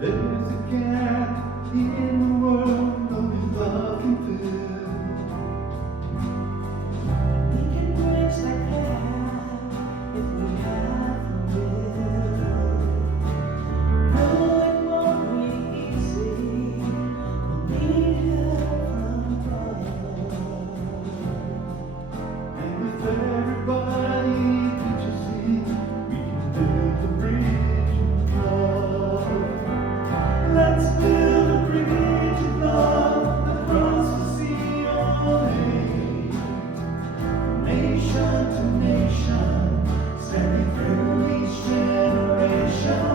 There's a gap in the world only love can fill. We can bridge that gap if we have the will. No, it won't be easy. We'll need help from above. And with everybody that you see, we can build the bridge of love. Let's build a bridge of love across the sea on hate. From nation to nation, standing through each generation.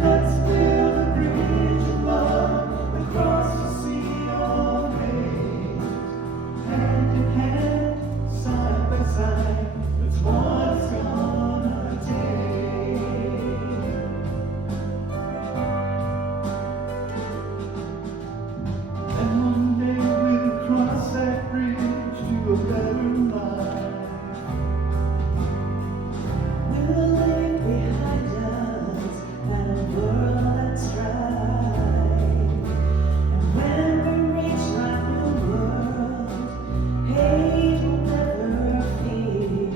Let's build a bridge of love across the sea on hate. Hand in hand, side by side, that's what it's gonna take. And one day we'll cross that bridge to a better life. We'll leave behind us that world that's right. And when we reach that new world, hate will never fear.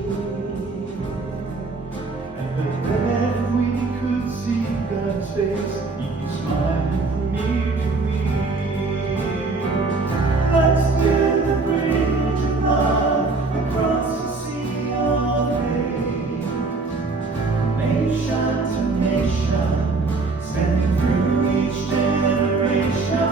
And that if we could see God's face, He'd be smiling from ear to ear. Let's build a bridge of love across the sea of hate. Nation to nation, standing through each generation.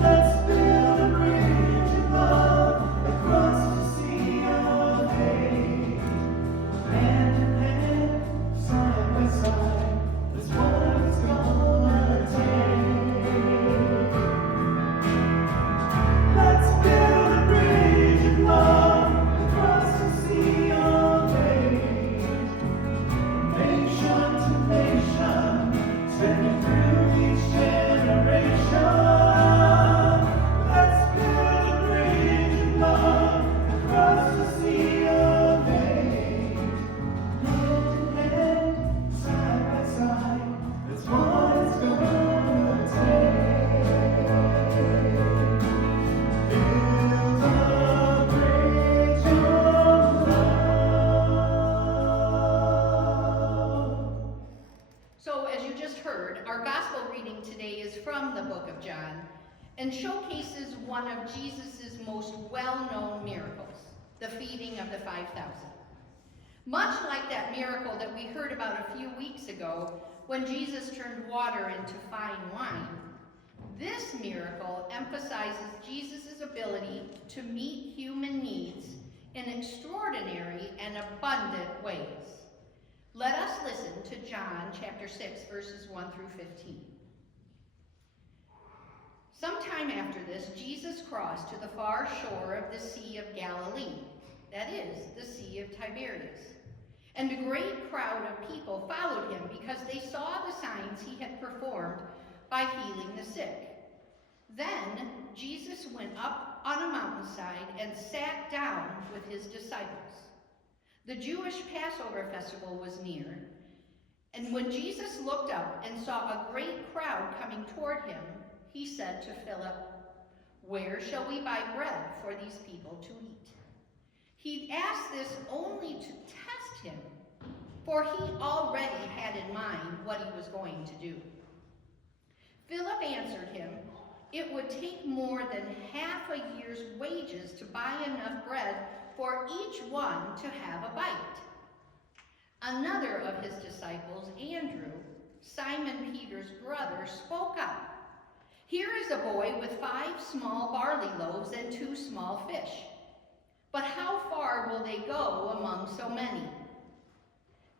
Let's build a bridge of love across the sea of hate. Hand in hand, side by side, that's what it's gonna take. Let's build a bridge of love across the sea of hate. Nation to nation, standing through each generation. Let's build a bridge of love across the sea of hate. Hand in hand, side by side, that's what it's gonna take. Build a bridge of love. So, as you just heard, our gospel reading today is from the book of John and showcases one of Jesus' most well-known miracles, the feeding of the 5,000. Much like that miracle that we heard about a few weeks ago when Jesus turned water into fine wine, this miracle emphasizes Jesus' ability to meet human needs in extraordinary and abundant ways. Let us listen to John chapter 6, verses 1 through 15. Sometime after this, Jesus crossed to the far shore of the Sea of Galilee, that is, the Sea of Tiberias. And a great crowd of people followed him because they saw the signs he had performed by healing the sick. Then Jesus went up on a mountainside and sat down with his disciples. The Jewish Passover festival was near, and when Jesus looked up and saw a great crowd coming toward him, he said to Philip, "Where shall we buy bread for these people to eat?" He asked this only to test him, for he already had in mind what he was going to do. Philip answered him, "It would take more than half a year's wages to buy enough bread for each one to have a bite." Another of his disciples, Andrew, Simon Peter's brother, spoke up. "Here is a boy with 5 small barley loaves and 2 small fish. But how far will they go among so many?"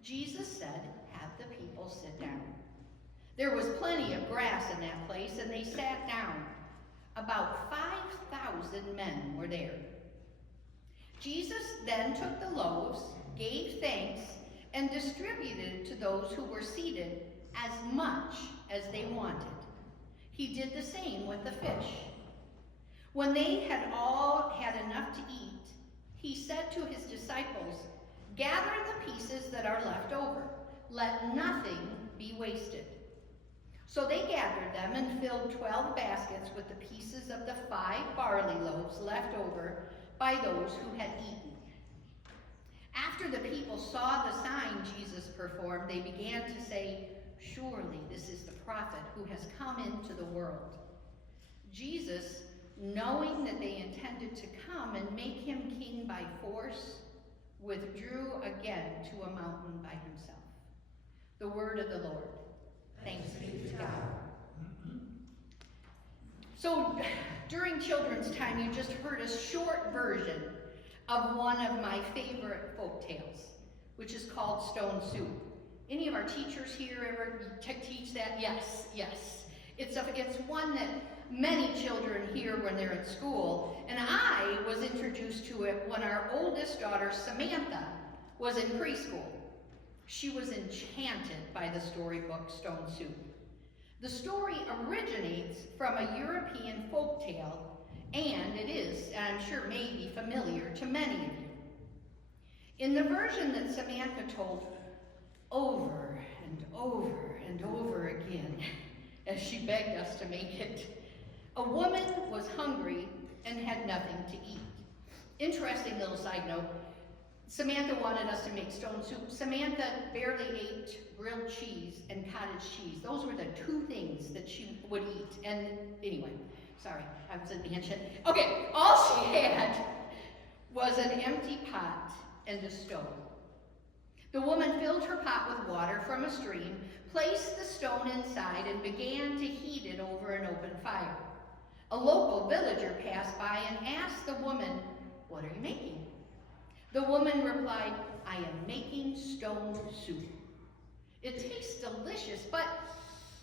Jesus said, "Have the people sit down." There was plenty of grass in that place, and they sat down. About 5,000 men were there. Jesus then took the loaves, gave thanks, and distributed to those who were seated as much as they wanted. He did the same with the fish. When they had all had enough to eat, he said to his disciples, "Gather the pieces that are left over. Let nothing be wasted. So they gathered them and filled 12 baskets with the pieces of the 5 barley loaves left over by those who had eaten. After the people saw the sign Jesus performed, they began to say, "Surely this is the prophet who has come into the world." Jesus, knowing that they intended to come and make him king by force, withdrew again to a mountain by himself. The word of the Lord. Thanks be to God. So during children's time, you just heard a short version of one of my favorite folk tales, which is called Stone Soup. Any of our teachers here ever teach that? Yes, yes. It's one that many children hear when they're at school, and I was introduced to it when our oldest daughter, Samantha, was in preschool. She was enchanted by the storybook Stone Soup. The story originates from a European folk tale, and it is, and I'm sure may be familiar to many of you. In the version that Samantha told over and over and over again, as she begged us to make it, a woman was hungry and had nothing to eat. Interesting little side note, Samantha wanted us to make stone soup. Samantha barely ate grilled cheese and cottage cheese. Those were the 2 things that she would eat. And anyway, sorry, I was a tangent. Okay, all she had was an empty pot and a stone. The woman filled her pot with water from a stream, placed the stone inside, and began to heat it over an open fire. A local villager passed by and asked the woman, "What are you making?" The woman replied, "I am making stone soup. It tastes delicious, but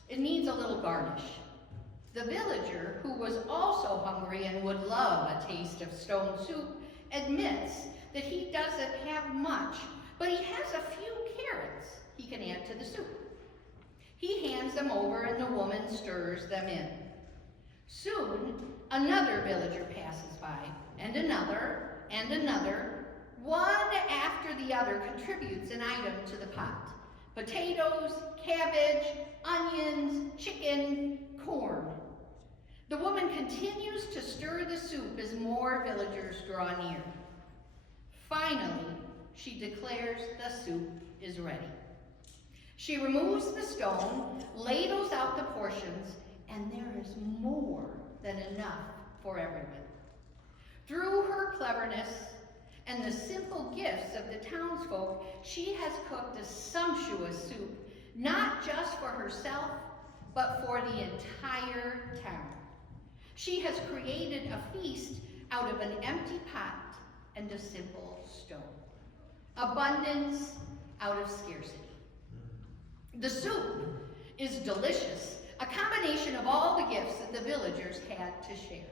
it needs a little garnish." The villager, who was also hungry and would love a taste of stone soup, admits that he doesn't have much, but he has a few carrots he can add to the soup. He hands them over and the woman stirs them in. Soon, another villager passes by, and another, and another. One after the other contributes an item to the pot. Potatoes, cabbage, onions, chicken, corn. The woman continues to stir the soup as more villagers draw near. Finally, she declares the soup is ready. She removes the stone, ladles out the portions, and there is more than enough for everyone. Through her cleverness and the simple gifts of the townsfolk, she has cooked a sumptuous soup, not just for herself, but for the entire town. She has created a feast out of an empty pot and a simple stone. Abundance out of scarcity. The soup is delicious, a combination of all the gifts that the villagers had to share.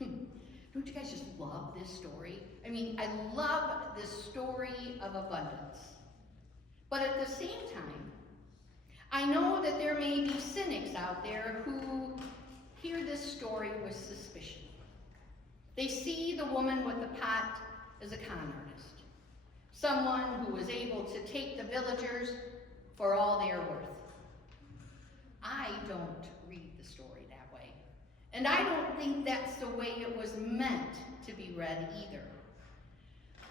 Don't you guys just love this story? I mean, I love this story of abundance. But at the same time, I know that there may be cynics out there who hear this story with suspicion. They see the woman with the pot as a con artist, someone who was able to take the villagers for all they are worth. I don't read the story that way, and I don't think that's the way it was meant to be read either.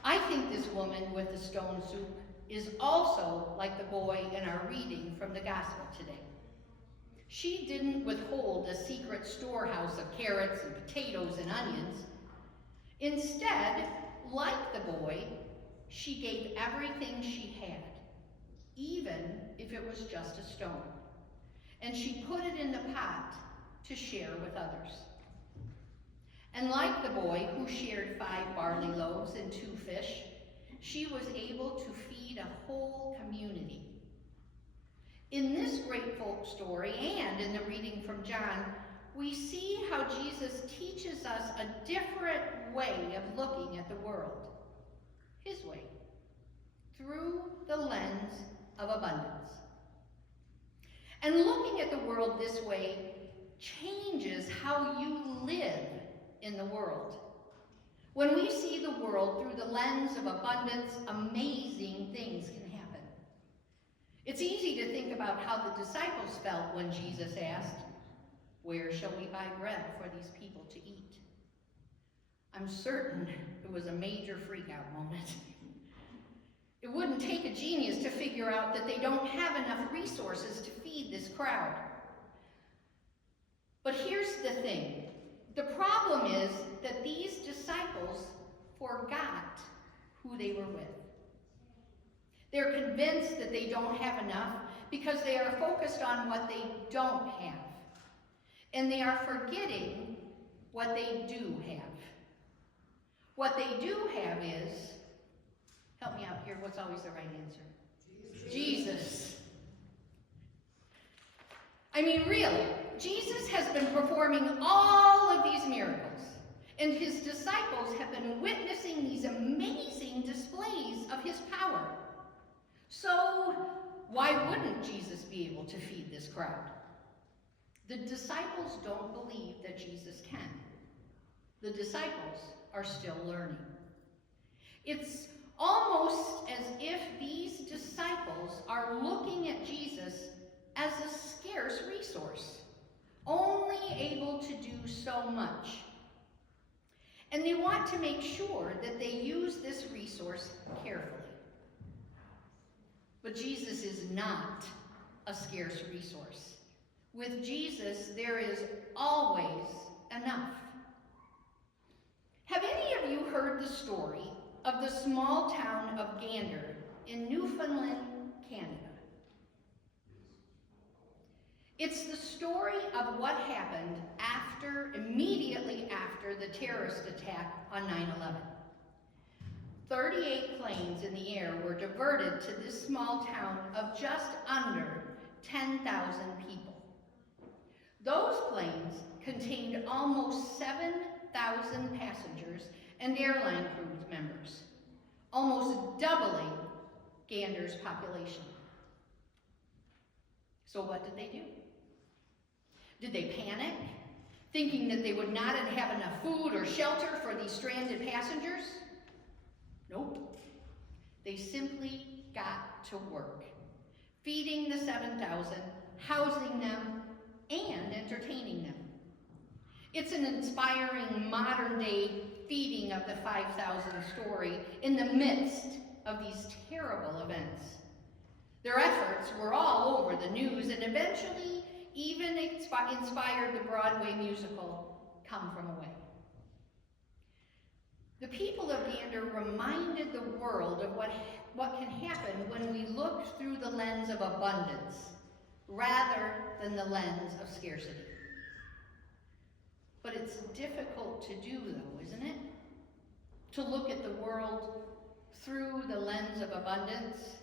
I think this woman with the stone soup is also like the boy in our reading from the gospel today. She didn't withhold a secret storehouse of carrots and potatoes and onions. Instead, like the boy, she gave everything she had, even if it was just a stone. And she put it in the pot to share with others. And like the boy who shared 5 barley loaves and 2 fish, she was able to feed a whole community. In this great folk story and in the reading from John, we see how Jesus teaches us a different way of looking at the world. His way, through the lens of abundance. And looking at the world this way changes how you live in the world. When we see the world through the lens of abundance, amazing things can happen. It's easy to think about how the disciples felt when Jesus asked, "Where shall we buy bread for these people to eat?" I'm certain it was a major freak-out moment. It wouldn't take a genius to figure out that they don't have enough resources to feed this crowd. But here's the thing. The problem is that these disciples forgot who they were with. They're convinced that they don't have enough because they are focused on what they don't have. And they are forgetting what they do have. What they do have is, help me out here, what's always the right answer? Jesus. I mean, really, Jesus has been performing all of these miracles, and his disciples have been witnessing these amazing displays of his power. So, why wouldn't Jesus be able to feed this crowd? The disciples don't believe that Jesus can. The disciples are still learning. It's almost as if these disciples are looking at Jesus as a scarce resource, only able to do so much. And they want to make sure that they use this resource carefully. But Jesus is not a scarce resource. With Jesus, there is always enough. Have any of you heard the story of the small town of Gander in Newfoundland, Canada? It's the story of what happened immediately after the terrorist attack on 9/11. 38 planes in the air were diverted to this small town of just under 10,000 people. Those planes contained almost 7,000 passengers and airline crew members, almost doubling Gander's population. So what did they do? Did they panic, thinking that they would not have enough food or shelter for these stranded passengers? Nope. They simply got to work, feeding the 7,000, housing them, and entertaining them. It's an inspiring modern-day feeding of the 5,000 story in the midst of these terrible events. Their efforts were all over the news and eventually even inspired the Broadway musical, Come From Away. The people of Gander reminded the world of what can happen when we look through the lens of abundance rather than the lens of scarcity. But it's difficult to do, though, isn't it? To look at the world through the lens of abundance.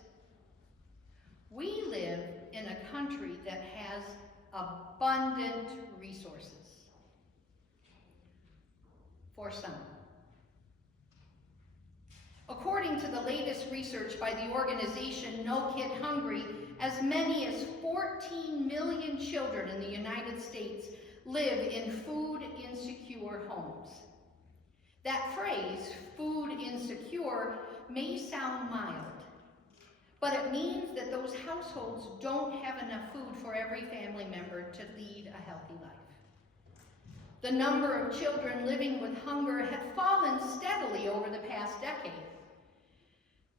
We live in a country that has abundant resources. For some. According to the latest research by the organization No Kid Hungry, as many as 14 million children in the United States live in food-insecure homes. That phrase, food insecure, may sound mild, but it means that those households don't have enough food for every family member to lead a healthy life. The number of children living with hunger had fallen steadily over the past decade.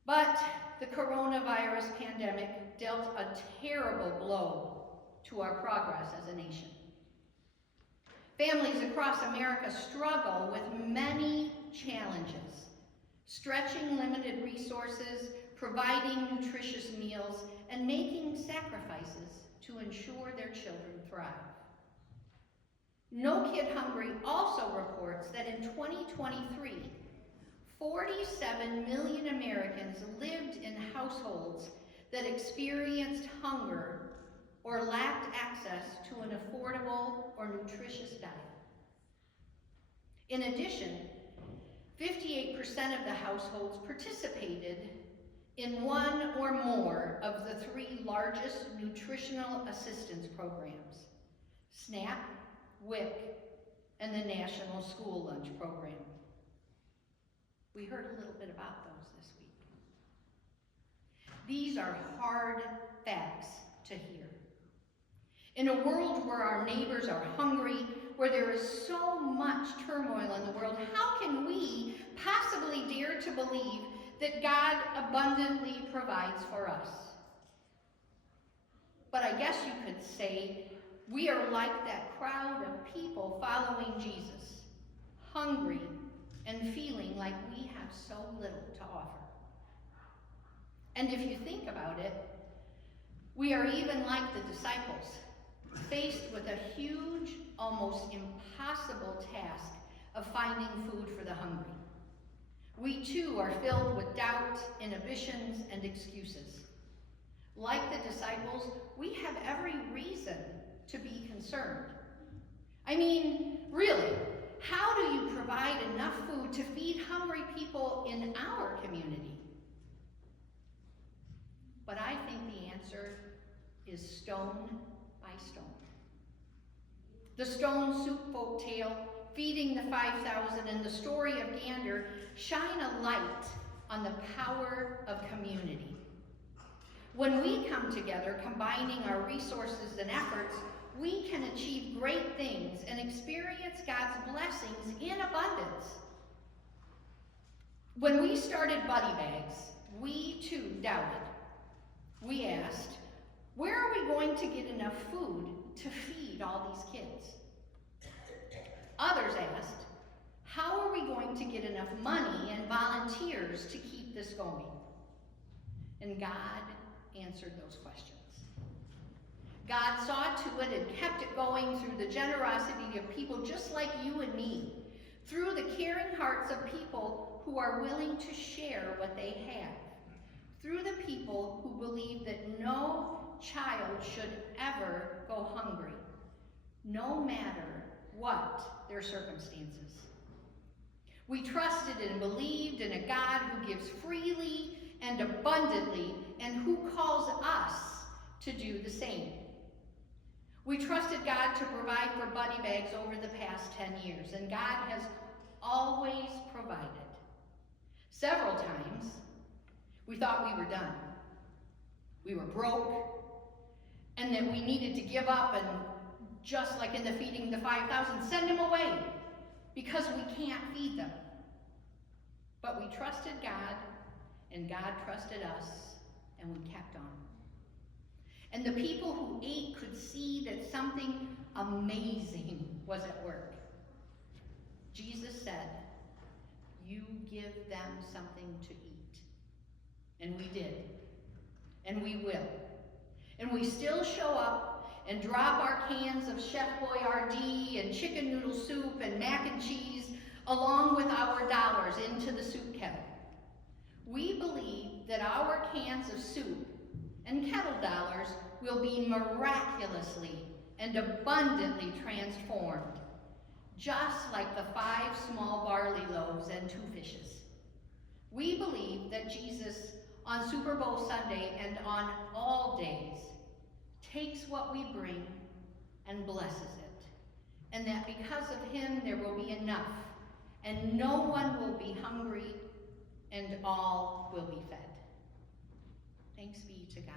But the coronavirus pandemic dealt a terrible blow to our progress as a nation. Families across America struggle with many challenges, stretching limited resources, providing nutritious meals, and making sacrifices to ensure their children thrive. No Kid Hungry also reports that in 2023, 47 million Americans lived in households that experienced hunger or lacked access to an affordable or nutritious diet. In addition, 58% of the households participated in one or more of the 3 largest nutritional assistance programs, SNAP, WIC, and the National School Lunch Program. We heard a little bit about those this week. These are hard facts to hear. In a world where our neighbors are hungry, where there is so much turmoil in the world, how can we possibly dare to believe that God abundantly provides for us? But I guess you could say we are like that crowd of people following Jesus, hungry and feeling like we have so little to offer. And if you think about it, we are even like the disciples, faced with a huge, almost impossible task of finding food for the hungry. We too are filled with doubt, inhibitions, and excuses. Like the disciples, we have every reason to be concerned. I mean, really, how do you provide enough food to feed hungry people in our community? But I think the answer is stone by stone. The stone soup folk tale, feeding the 5,000, and the story of Gander shine a light on the power of community. When we come together, combining our resources and efforts, we can achieve great things and experience God's blessings in abundance. When we started Buddy Bags, we too doubted. We asked, where are we going to get enough food to feed all these kids? Others asked, how are we going to get enough money and volunteers to keep this going? And God answered those questions. God saw to it and kept it going through the generosity of people just like you and me, through the caring hearts of people who are willing to share what they have, through the people who believe that no child should ever go hungry, no matter what their circumstances. We trusted and believed in a God who gives freely and abundantly, and who calls us to do the same. We trusted God to provide for Buddy Bags over the past 10 years, and God has always provided. Several times, we thought we were done. We were broke, and that we needed to give up and, just like in the feeding the 5,000, send them away because we can't feed them. But we trusted God, and God trusted us, and we kept on. And the people who ate could see that something amazing was at work. Jesus said, you give them something to eat. And we did. And we will. And we still show up and drop our cans of Chef Boyardee and chicken noodle soup and mac and cheese along with our dollars into the soup kettle. We believe that our cans of soup and kettle dollars will be miraculously and abundantly transformed, just like the 5 small barley loaves and 2 fishes. We believe that Jesus, on Super Bowl Sunday and on all days, takes what we bring and blesses it, and that because of him there will be enough, and no one will be hungry, and all will be fed. Thanks be to God.